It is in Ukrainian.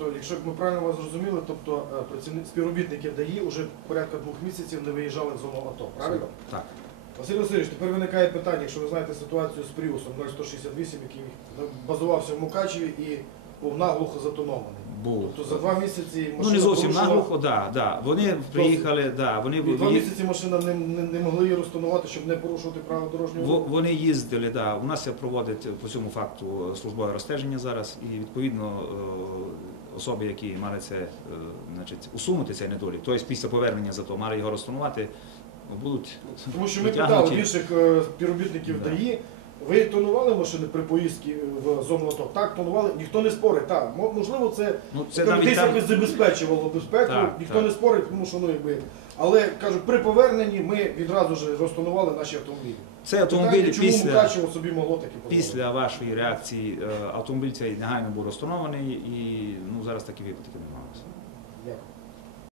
Тобто, якщо ми правильно вас зрозуміли, тобто е, працівники співробітники ДАІ вже порядка двох місяців не виїжджали в зону АТО, правильно? Так. Василь Васильович, тепер виникає питання, якщо ви знаєте ситуацію з Пріусом 0168, який базувався в Мукачеві і був наглухо затонований. Був. Тобто за два місяці машина Ну не зовсім порушила- наглухо, да, да. Вони приїхали, да, вони, І два місяці машина не, не, не могли її розтонувати, щоб не порушувати право дорожнього во- руху. вони їздили, да. У нас проводить по цьому факту службове розстеження зараз, і відповідно е, особи, які мали це е, значить, усунути цей недолік, тобто після повернення зато мали його розтонувати, будуть Тому що ми питали більших е, співробітників Да. ДАІ, ви тонували машини при поїздці в зону АТО? Так, тонували, ніхто не спорить. Так, мо- можливо, це, Ну, це навіть десь там, якось забезпечувало безпеку, Так, ніхто так. не спорить, тому що ну якби. Але кажуть, при поверненні ми відразу ж розтонували наші автомобілі. це автомобіль Питання, чому після, Мукачево собі могло таке дозволити? після вашої реакції е, автомобіль цей негайно був розтонований і ну, зараз такі випадки не малися. Дякую.